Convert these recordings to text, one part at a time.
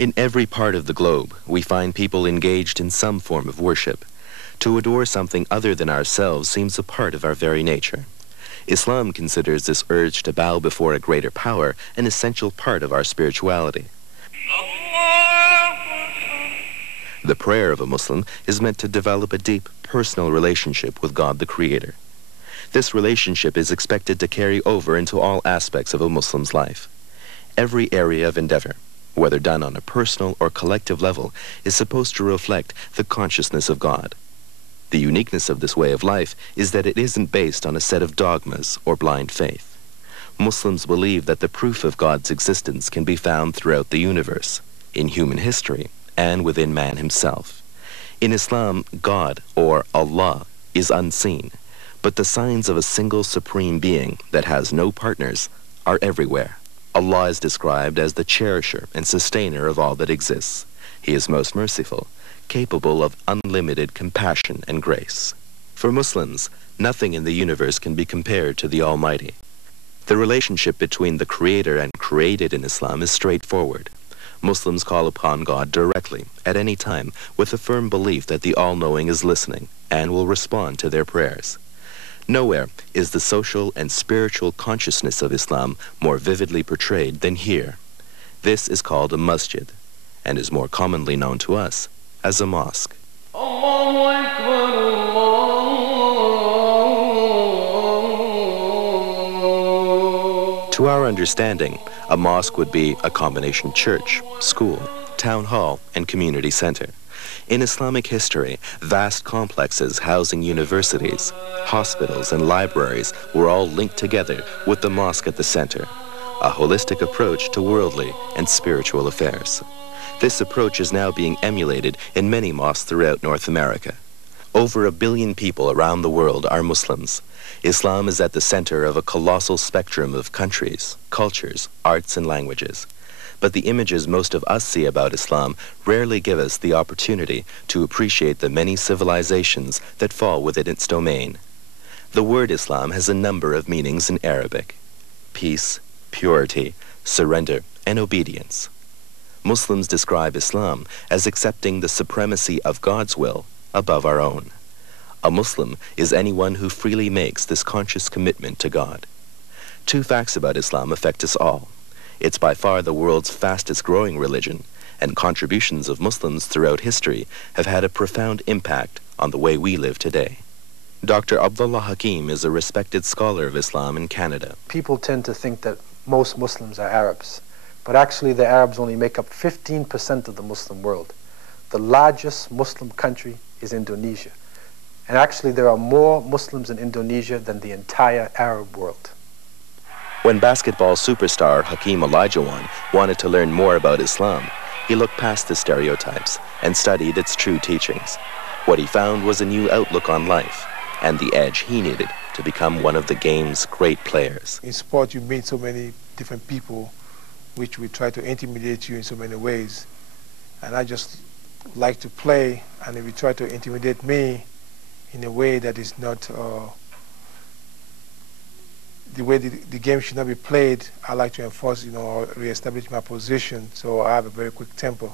In every part of the globe, we find people engaged in some form of worship. To adore something other than ourselves seems a part of our very nature. Islam considers this urge to bow before a greater power an essential part of our spirituality. The prayer of a Muslim is meant to develop a deep, personal relationship with God the Creator. This relationship is expected to carry over into all aspects of a Muslim's life. Every area of endeavor, whether done on a personal or collective level, is supposed to reflect the consciousness of God. The uniqueness of this way of life is that it isn't based on a set of dogmas or blind faith. Muslims believe that the proof of God's existence can be found throughout the universe, in human history, and within man himself. In Islam, God, or Allah, is unseen, but the signs of a single supreme being that has no partners are everywhere. Allah is described as the cherisher and sustainer of all that exists. He is most merciful, capable of unlimited compassion and grace. For Muslims, nothing in the universe can be compared to the Almighty. The relationship between the Creator and created in Islam is straightforward. Muslims call upon God directly, at any time, with a firm belief that the All-Knowing is listening and will respond to their prayers. Nowhere is the social and spiritual consciousness of Islam more vividly portrayed than here. This is called a masjid, and is more commonly known to us as a mosque. To our understanding, a mosque would be a combination church, school, town hall, and community center. In Islamic history, vast complexes housing universities, hospitals, and libraries were all linked together with the mosque at the center, a holistic approach to worldly and spiritual affairs. This approach is now being emulated in many mosques throughout North America. Over 1 billion people around the world are Muslims. Islam is at the center of a colossal spectrum of countries, cultures, arts, and languages. But the images most of us see about Islam rarely give us the opportunity to appreciate the many civilizations that fall within its domain. The word Islam has a number of meanings in Arabic: peace, purity, surrender, and obedience. Muslims describe Islam as accepting the supremacy of God's will above our own. A Muslim is anyone who freely makes this conscious commitment to God. Two facts about Islam affect us all. It's by far the world's fastest growing religion, and contributions of Muslims throughout history have had a profound impact on the way we live today. Dr. Abdullah Hakim is a respected scholar of Islam in Canada. People tend to think that most Muslims are Arabs, but actually the Arabs only make up 15% of the Muslim world. The largest Muslim country is Indonesia. And actually there are more Muslims in Indonesia than the entire Arab world. When basketball superstar Hakeem Olajuwon wanted to learn more about Islam, he looked past the stereotypes and studied its true teachings. What he found was a new outlook on life and the edge he needed to become one of the game's great players. In sport, you meet so many different people which will try to intimidate you in so many ways. And I just like to play, and if you try to intimidate me in a way that is not the way the game should not be played, I like to enforce, or reestablish my position, so I have a very quick tempo.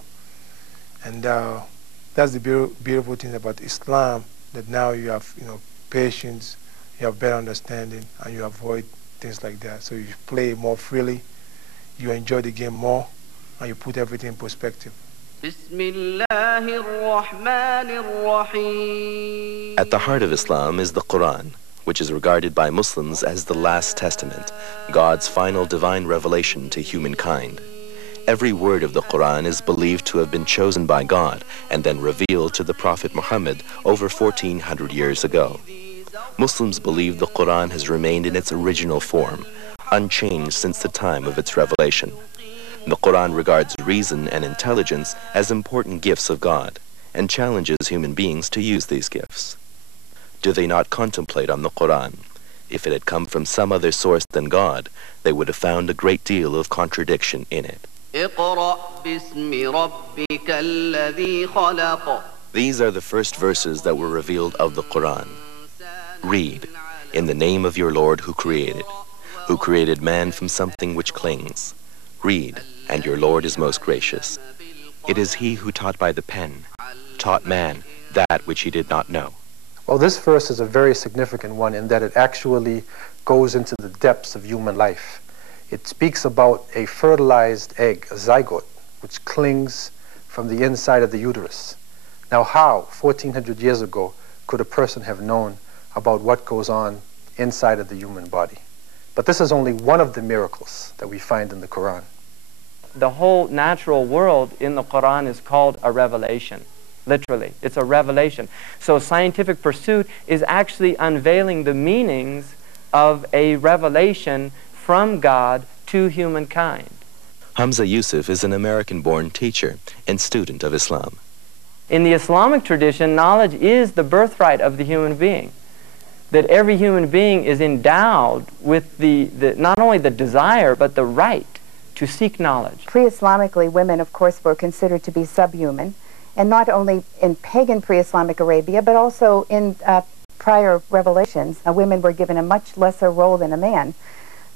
And that's the beautiful thing about Islam, that now you have, patience, you have better understanding, and you avoid things like that. So you play more freely, you enjoy the game more, and you put everything in perspective. At the heart of Islam is the Quran, which is regarded by Muslims as the last testament, God's final divine revelation to humankind. Every word of the Quran is believed to have been chosen by God and then revealed to the Prophet Muhammad over 1400 years ago. Muslims believe the Quran has remained in its original form, unchanged since the time of its revelation. The Quran regards reason and intelligence as important gifts of God and challenges human beings to use these gifts. Do they not contemplate on the Quran? If it had come from some other source than God, they would have found a great deal of contradiction in it. These are the first verses that were revealed of the Quran. Read, in the name of your Lord who created man from something which clings. Read, and your Lord is most gracious. It is he who taught by the pen, taught man that which he did not know. Well, this verse is a very significant one in that it actually goes into the depths of human life. It speaks about a fertilized egg, a zygote, which clings from the inside of the uterus. Now how, 1400 years ago, could a person have known about what goes on inside of the human body? But this is only one of the miracles that we find in the Quran. The whole natural world in the Quran is called a revelation. Literally, it's a revelation. So scientific pursuit is actually unveiling the meanings of a revelation from God to humankind. Hamza Yusuf is an American-born teacher and student of Islam. In the Islamic tradition, knowledge is the birthright of the human being. That every human being is endowed with not only the desire, but the right to seek knowledge. Pre-Islamically, women, of course, were considered to be subhuman, and not only in pagan pre-Islamic Arabia, but also in prior revelations, women were given a much lesser role than a man.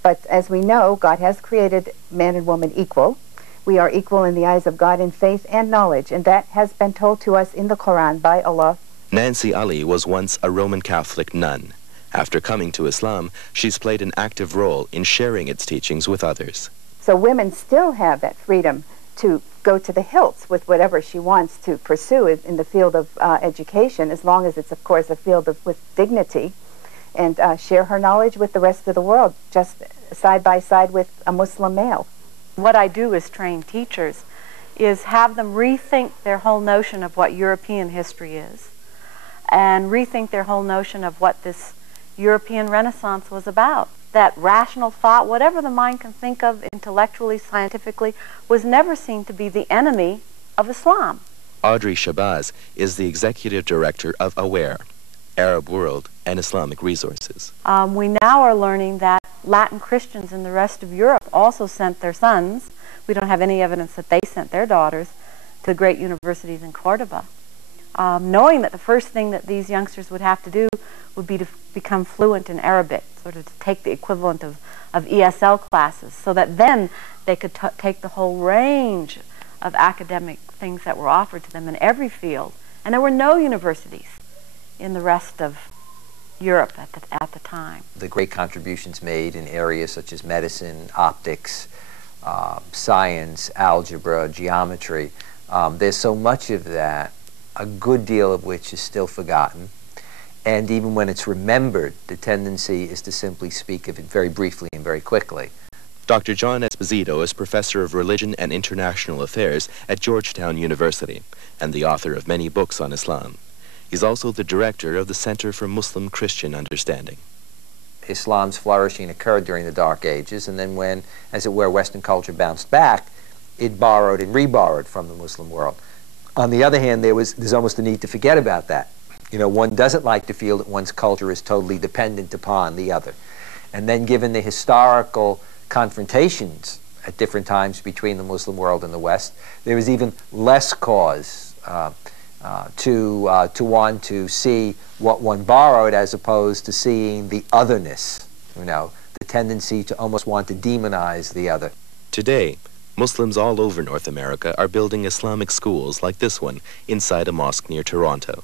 But as we know, God has created man and woman equal. We are equal in the eyes of God in faith and knowledge, and that has been told to us in the Quran by Allah. Nancy Ali was once a Roman Catholic nun. After coming to Islam, she's played an active role in sharing its teachings with others. So women still have that freedom to go to the hilts with whatever she wants to pursue in the field of education, as long as it's, of course, a field with dignity, and share her knowledge with the rest of the world, just side by side with a Muslim male. What I do as trained teachers is have them rethink their whole notion of what European history is, and rethink their whole notion of what this European Renaissance was about. That rational thought, whatever the mind can think of intellectually, scientifically, was never seen to be the enemy of Islam. Audrey Shabazz is the executive director of AWARE, Arab World and Islamic Resources. We now are learning that Latin Christians in the rest of Europe also sent their sons. We don't have any evidence that they sent their daughters to great universities in Cordoba, knowing that the first thing that these youngsters would have to do would be to become fluent in Arabic, sort of to take the equivalent of ESL classes, so that then they could take the whole range of academic things that were offered to them in every field. And there were no universities in the rest of Europe at the time. The great contributions made in areas such as medicine, optics, science, algebra, geometry, there's so much of that, a good deal of which is still forgotten. And even when it's remembered, the tendency is to simply speak of it very briefly and very quickly. Dr. John Esposito is Professor of Religion and International Affairs at Georgetown University and the author of many books on Islam. He's also the director of the Center for Muslim-Christian Understanding. Islam's flourishing occurred during the Dark Ages, and then when, as it were, Western culture bounced back, it borrowed and reborrowed from the Muslim world. On the other hand, there's almost a need to forget about that. You know, one doesn't like to feel that one's culture is totally dependent upon the other. And then given the historical confrontations at different times between the Muslim world and the West, there is even less cause to want to see what one borrowed as opposed to seeing the otherness, you know, the tendency to almost want to demonize the other. Today, Muslims all over North America are building Islamic schools like this one inside a mosque near Toronto.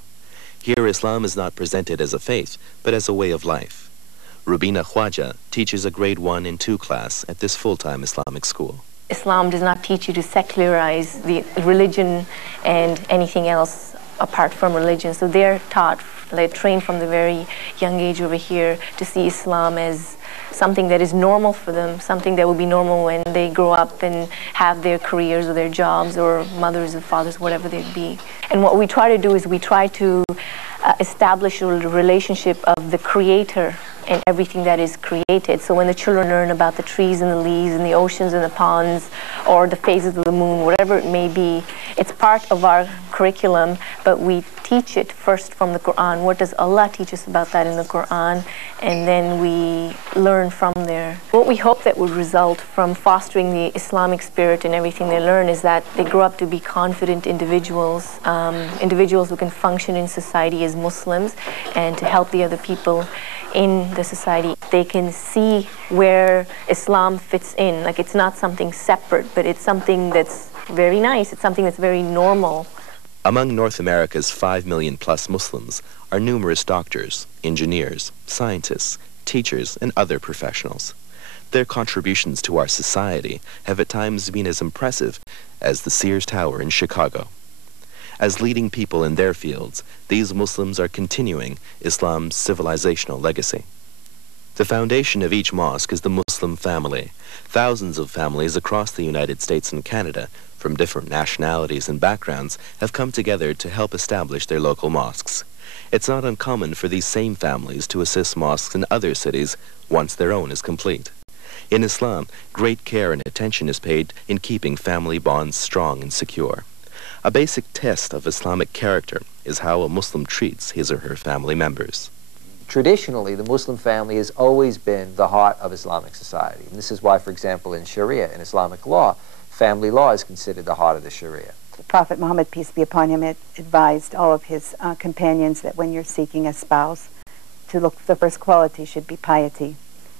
Here, Islam is not presented as a faith, but as a way of life. Rubina Khwaja teaches a grade 1 and 2 class at this full-time Islamic school. Islam does not teach you to secularize the religion and anything else apart from religion. So they're taught, they're trained from the very young age over here to see Islam as something that is normal for them, something that will be normal when they grow up and have their careers or their jobs or mothers or fathers, whatever they'd be. And what we try to do is we try to establish a relationship of the Creator and everything that is created. So when the children learn about the trees and the leaves and the oceans and the ponds or the phases of the moon, whatever it may be, it's part of our curriculum, but we teach it first from the Quran. What does Allah teach us about that in the Quran? And then we learn from there. What we hope that would result from fostering the Islamic spirit and everything they learn is that they grow up to be confident individuals, individuals who can function in society as Muslims and to help the other people in the society. They can see where Islam fits in. Like, it's not something separate, but it's something that's very nice. It's something that's very normal. Among North America's 5 million plus Muslims are numerous doctors, engineers, scientists, teachers, and other professionals. Their contributions to our society have at times been as impressive as the Sears Tower in Chicago. As leading people in their fields, these Muslims are continuing Islam's civilizational legacy. The foundation of each mosque is the Muslim family. Thousands of families across the United States and Canada, from different nationalities and backgrounds, have come together to help establish their local mosques. It's not uncommon for these same families to assist mosques in other cities once their own is complete. In Islam, great care and attention is paid in keeping family bonds strong and secure. A basic test of Islamic character is how a Muslim treats his or her family members. Traditionally, the Muslim family has always been the heart of Islamic society. And this is why, for example, in Sharia, in Islamic law, family law is considered the heart of the Sharia. Prophet Muhammad, peace be upon him, advised all of his companions that when you're seeking a spouse, the first quality should be piety.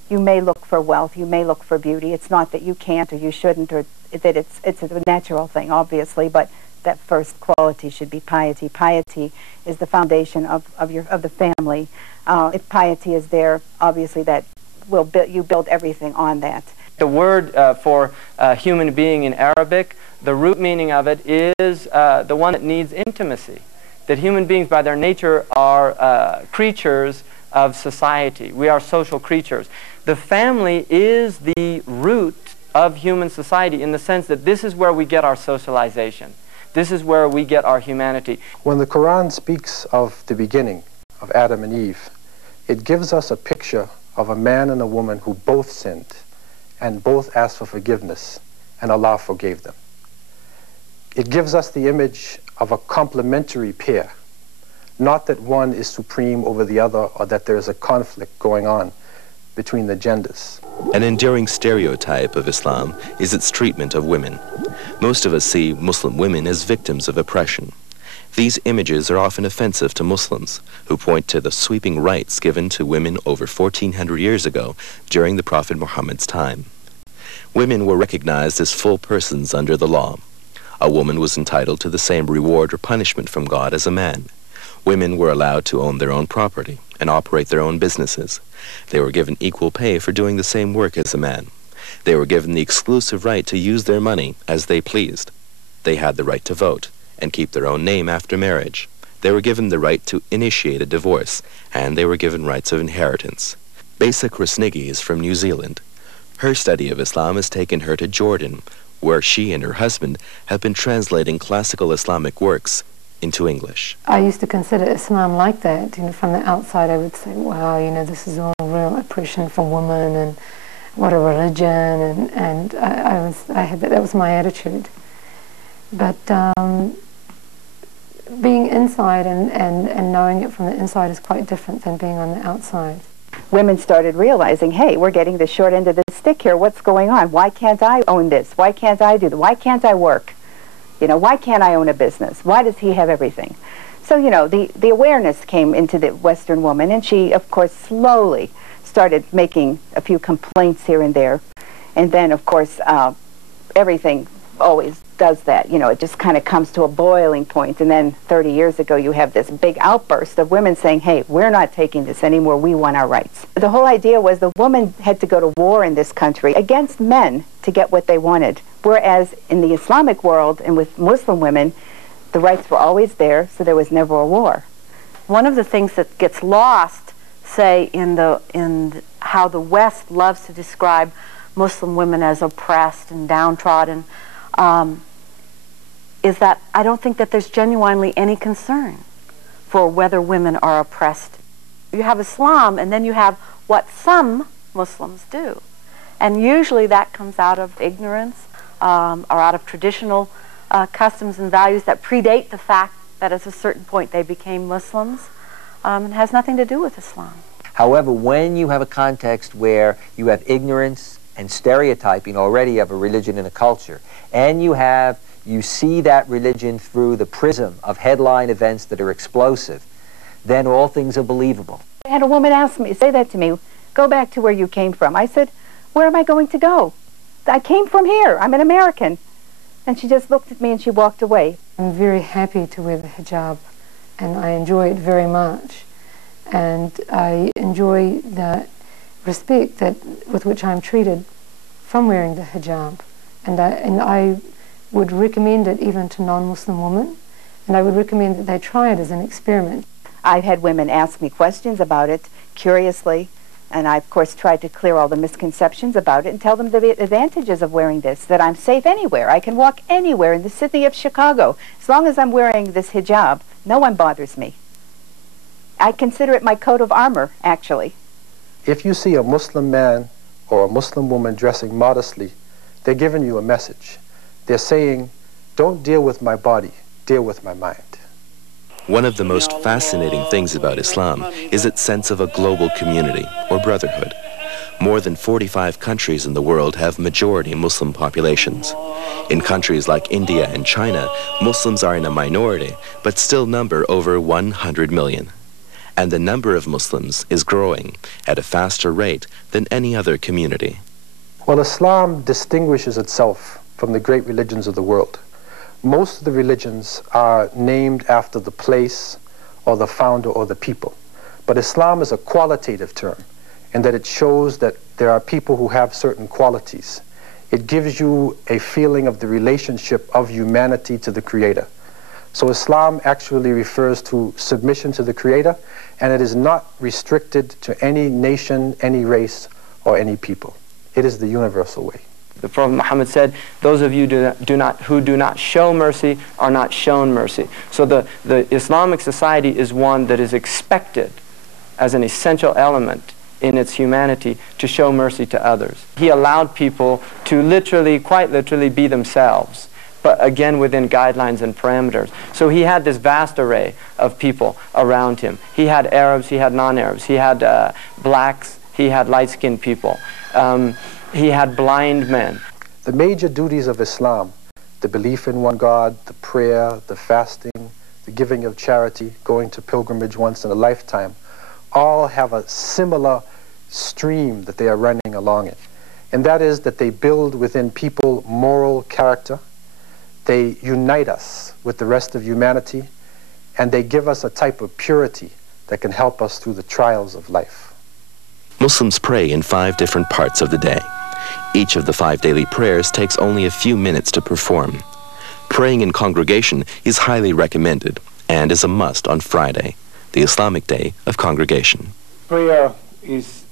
You may look for wealth, you may look for beauty. It's not that you can't or you shouldn't, or that it's a natural thing, obviously, but that first quality should be piety. Piety is the foundation of the family. If piety is there, obviously that will you build everything on that. The word for human being in Arabic, the root meaning of it is the one that needs intimacy. That human beings by their nature are creatures of society. We are social creatures. The family is the root of human society in the sense that this is where we get our socialization. This is where we get our humanity. When the Quran speaks of the beginning of Adam and Eve, it gives us a picture of a man and a woman who both sinned and both asked for forgiveness, and Allah forgave them. It gives us the image of a complementary pair, not that one is supreme over the other or that there is a conflict going on between the genders. An enduring stereotype of Islam is its treatment of women. Most of us see Muslim women as victims of oppression. These images are often offensive to Muslims, who point to the sweeping rights given to women over 1,400 years ago during the Prophet Muhammad's time. Women were recognized as full persons under the law. A woman was entitled to the same reward or punishment from God as a man. Women were allowed to own their own property and operate their own businesses. They were given equal pay for doing the same work as a man. They were given the exclusive right to use their money as they pleased. They had the right to vote and keep their own name after marriage. They were given the right to initiate a divorce, and they were given rights of inheritance. Besa Krasnigi is from New Zealand. Her study of Islam has taken her to Jordan, where she and her husband have been translating classical Islamic works into English. I used to consider Islam like that. From the outside I would say, wow, this is all real oppression for women and what a religion, and I had that was my attitude. But being inside and knowing it from the inside is quite different than being on the outside. Women started realizing, hey, we're getting the short end of the stick here. What's going on? Why can't I own this? Why can't I do that? Why can't I work? Why can't I own a business? Why does he have everything? So, the awareness came into the Western woman, and she, of course, slowly started making a few complaints here and there. And then, of course, everything always does that. It just kind of comes to a boiling point. And then 30 years ago, you have this big outburst of women saying, hey, we're not taking this anymore. We want our rights. The whole idea was the woman had to go to war in this country against men to get what they wanted. Whereas in the Islamic world and with Muslim women, the rights were always there, so there was never a war. One of the things that gets lost, say, in how the West loves to describe Muslim women as oppressed and downtrodden, is that I don't think that there's genuinely any concern for whether women are oppressed. You have Islam, and then you have what some Muslims do. And usually that comes out of ignorance or out of traditional customs and values that predate the fact that at a certain point they became Muslims, and has nothing to do with Islam. However, when you have a context where you have ignorance and stereotyping already of a religion and a culture, and you see that religion through the prism of headline events that are explosive, then all things are believable. I had a woman say that to me, go back to where you came from. I said, where am I going to go? I came from here. I'm an American. And she just looked at me and she walked away. I'm very happy to wear the hijab, and I enjoy it very much. And I enjoy the respect with which I'm treated from wearing the hijab. And I would recommend it even to non-Muslim women, and I would recommend that they try it as an experiment. I've had women ask me questions about it, curiously, and I, of course, tried to clear all the misconceptions about it and tell them the advantages of wearing this, that I'm safe anywhere. I can walk anywhere in the city of Chicago. As long as I'm wearing this hijab, no one bothers me. I consider it my coat of armor, actually. If you see a Muslim man or a Muslim woman dressing modestly, they're giving you a message. They're saying, don't deal with my body, deal with my mind. One of the most fascinating things about Islam is its sense of a global community, or brotherhood. More than 45 countries in the world have majority Muslim populations. In countries like India and China, Muslims are in a minority, but still number over 100 million. And the number of Muslims is growing at a faster rate than any other community. Well, Islam distinguishes itself from the great religions of the world. Most of the religions are named after the place or the founder or the people. But Islam is a qualitative term in that it shows that there are people who have certain qualities. It gives you a feeling of the relationship of humanity to the Creator. So Islam actually refers to submission to the Creator, and it is not restricted to any nation, any race, or any people. It is the universal way. The Prophet Muhammad said, those of you who do not show mercy are not shown mercy. So the Islamic society is one that is expected as an essential element in its humanity to show mercy to others. He allowed people to literally, quite literally, be themselves, but again within guidelines and parameters. So he had this vast array of people around him. He had Arabs, he had non-Arabs, he had blacks, he had light-skinned people. He had blind men. The major duties of Islam, the belief in one God, the prayer, the fasting, the giving of charity, going to pilgrimage once in a lifetime, all have a similar stream that they are running along it. And that is that they build within people moral character, they unite us with the rest of humanity, and they give us a type of purity that can help us through the trials of life. Muslims pray in 5 different parts of the day. Each of the 5 daily prayers takes only a few minutes to perform. Praying in congregation is highly recommended and is a must on Friday, the Islamic day of congregation. Prayer is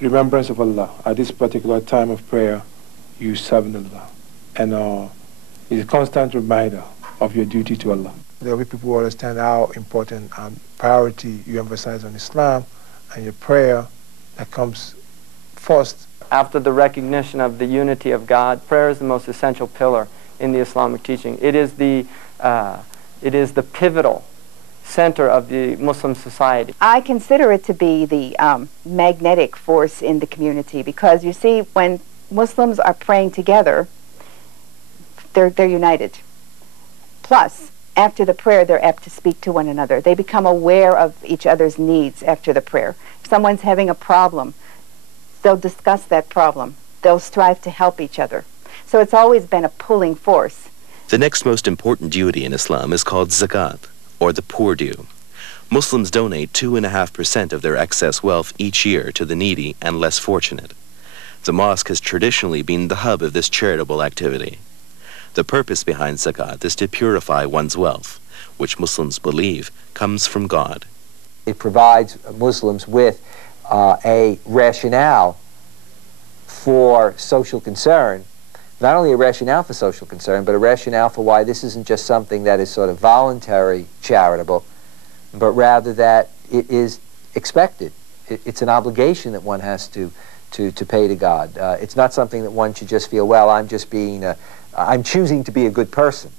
remembrance of Allah. At this particular time of prayer, you serve Allah. And it's a constant reminder of your duty to Allah. There will be people who understand how important and priority you emphasize on Islam and your prayer that comes first. After the recognition of the unity of God, prayer is the most essential pillar in the Islamic teaching. It is the pivotal center of the Muslim society. I consider it to be the magnetic force in the community, because you see, when Muslims are praying together, they're united. Plus, after the prayer, they're apt to speak to one another. They become aware of each other's needs after the prayer. If someone's having a problem, they'll discuss that problem. They'll strive to help each other. So it's always been a pulling force. The next most important duty in Islam is called zakat, or the poor due. Muslims donate 2.5% of their excess wealth each year to the needy and less fortunate. The mosque has traditionally been the hub of this charitable activity. The purpose behind zakat is to purify one's wealth, which Muslims believe comes from God. It provides Muslims with a rationale for social concern, not only a rationale for social concern, but a rationale for why this isn't just something that is sort of voluntary charitable, but rather that it is expected. It's an obligation that one has to pay to God. It's not something that one should just feel, well, I'm choosing to be a good person.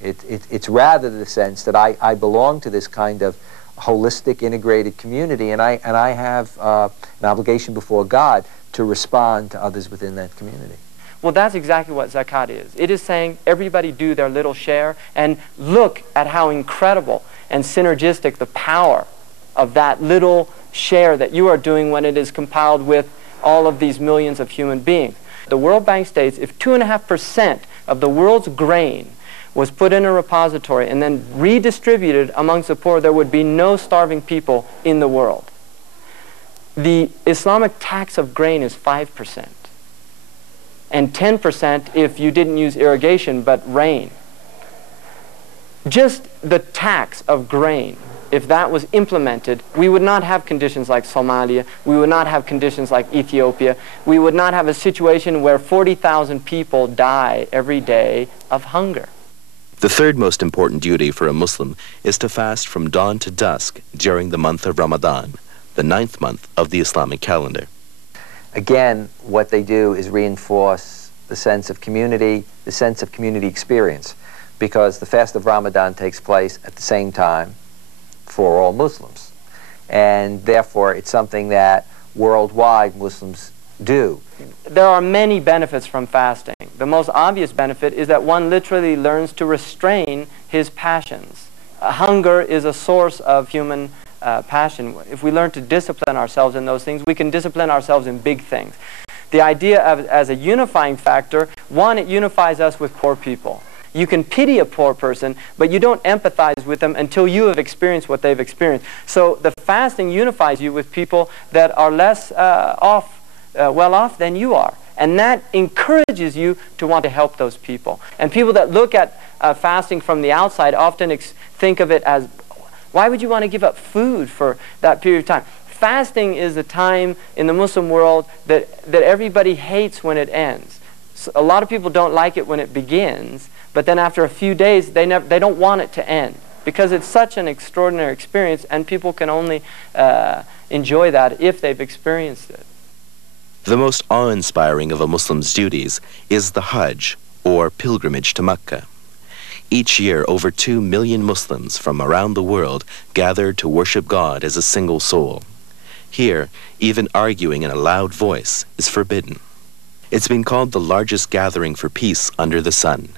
It's rather the sense that I belong to this kind of holistic, integrated community, and I have an obligation before God to respond to others within that community. Well, that's exactly what zakat is. It is saying everybody do their little share, and look at how incredible and synergistic the power of that little share that you are doing when it is compiled with all of these millions of human beings. The World Bank states if 2.5% of the world's grain was put in a repository and then redistributed amongst the poor, there would be no starving people in the world. The Islamic tax of grain is 5%, and 10% if you didn't use irrigation but rain. Just the tax of grain, if that was implemented, we would not have conditions like Somalia, we would not have conditions like Ethiopia, we would not have a situation where 40,000 people die every day of hunger. The third most important duty for a Muslim is to fast from dawn to dusk during the month of Ramadan, the 9th month of the Islamic calendar. Again, what they do is reinforce the sense of community, the sense of community experience, because the fast of Ramadan takes place at the same time for all Muslims. And therefore, it's something that worldwide Muslims do. There are many benefits from fasting. The most obvious benefit is that one literally learns to restrain his passions. Hunger is a source of human passion. If we learn to discipline ourselves in those things, we can discipline ourselves in big things. The idea of as a unifying factor, one, it unifies us with poor people. You can pity a poor person, but you don't empathize with them until you have experienced what they've experienced. So the fasting unifies you with people that are less well off than you are. And that encourages you to want to help those people. And people that look at fasting from the outside often think of it as, why would you want to give up food for that period of time? Fasting is a time in the Muslim world that everybody hates when it ends. So a lot of people don't like it when it begins, but then after a few days, they don't want it to end, because it's such an extraordinary experience, and people can only enjoy that if they've experienced it. The most awe-inspiring of a Muslim's duties is the Hajj, or pilgrimage to Mecca. Each year, over 2 million Muslims from around the world gather to worship God as a single soul. Here, even arguing in a loud voice is forbidden. It's been called the largest gathering for peace under the sun.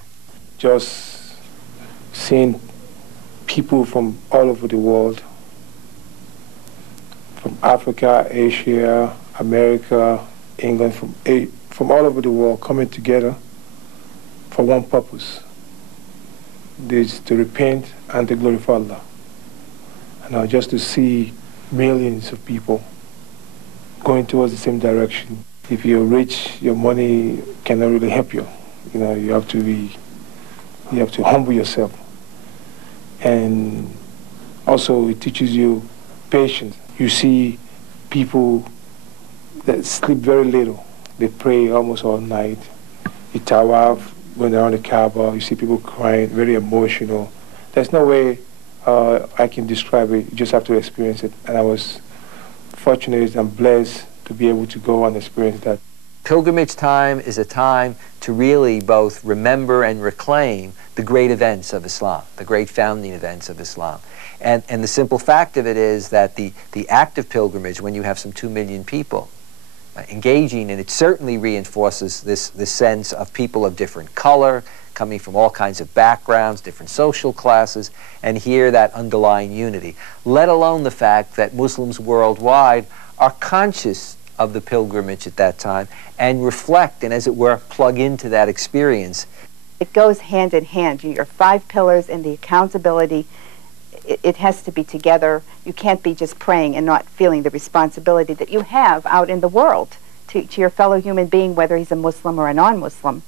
Just seeing people from all over the world, from Africa, Asia, America, England, from all over the world coming together for one purpose. This is to repent and to glorify Allah. And just to see millions of people going towards the same direction. If you're rich, your money cannot really help you. You know, you have to humble yourself. And also it teaches you patience. You see people that sleep very little. They pray almost all night. You tawaf when they're on the Kaaba. You see people crying, very emotional. There's no way I can describe it. You just have to experience it. And I was fortunate and blessed to be able to go and experience that. Pilgrimage time is a time to really both remember and reclaim the great events of Islam, the great founding events of Islam. And the simple fact of it is that the act of pilgrimage, when you have some 2 million people engaging, and it certainly reinforces this sense of people of different color, coming from all kinds of backgrounds, different social classes, and here that underlying unity, let alone the fact that Muslims worldwide are conscious of the pilgrimage at that time and reflect and, as it were, plug into that experience. It goes hand in hand. Your 5 pillars and the accountability, it has to be together. You can't be just praying and not feeling the responsibility that you have out in the world to your fellow human being, whether he's a Muslim or a non-Muslim.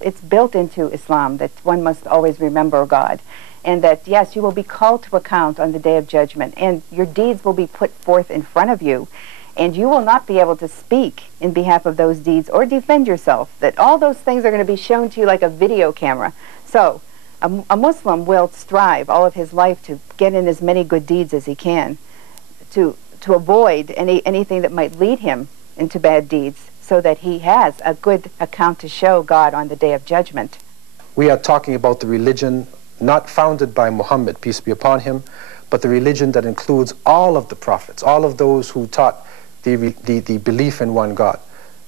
It's built into Islam that one must always remember God, and that, yes, you will be called to account on the Day of Judgment, and your deeds will be put forth in front of you, and you will not be able to speak in behalf of those deeds or defend yourself, that all those things are going to be shown to you like a video camera. So a Muslim will strive all of his life to get in as many good deeds as he can, to avoid anything that might lead him into bad deeds, so that he has a good account to show God on the Day of Judgment. We are talking about the religion not founded by Muhammad, peace be upon him, but the religion that includes all of the prophets, all of those who taught the belief in one God.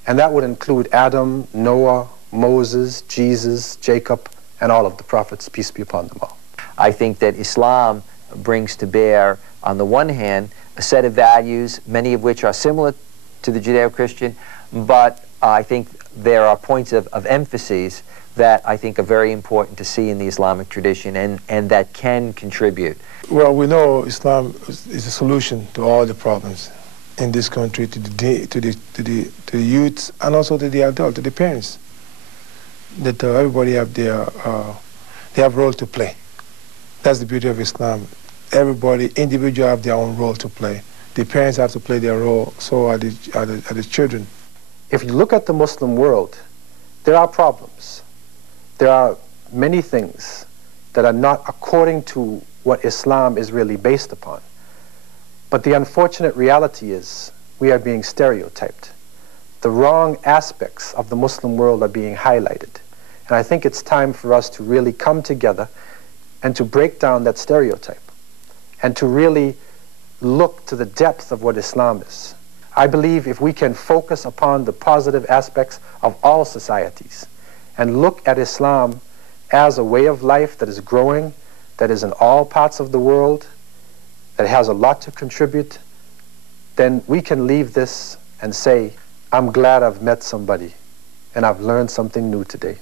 And that would include Adam, Noah, Moses, Jesus, Jacob, and all of the prophets, peace be upon them all. I think that Islam brings to bear, on the one hand, a set of values, many of which are similar to the Judeo-Christian, but I think there are points of emphasis that I think are very important to see in the Islamic tradition and that can contribute. Well, we know Islam is a solution to all the problems in this country, to the youth and also to the adult, to the parents. That everybody have they have role to play. That's the beauty of Islam. Everybody, individual, have their own role to play. The parents have to play their role, so are the children. If you look at the Muslim world, there are problems. There are many things that are not according to what Islam is really based upon. But the unfortunate reality is we are being stereotyped. The wrong aspects of the Muslim world are being highlighted. And I think it's time for us to really come together and to break down that stereotype and to really look to the depth of what Islam is. I believe if we can focus upon the positive aspects of all societies and look at Islam as a way of life that is growing, that is in all parts of the world, that has a lot to contribute, then we can leave this and say, I'm glad I've met somebody and I've learned something new today.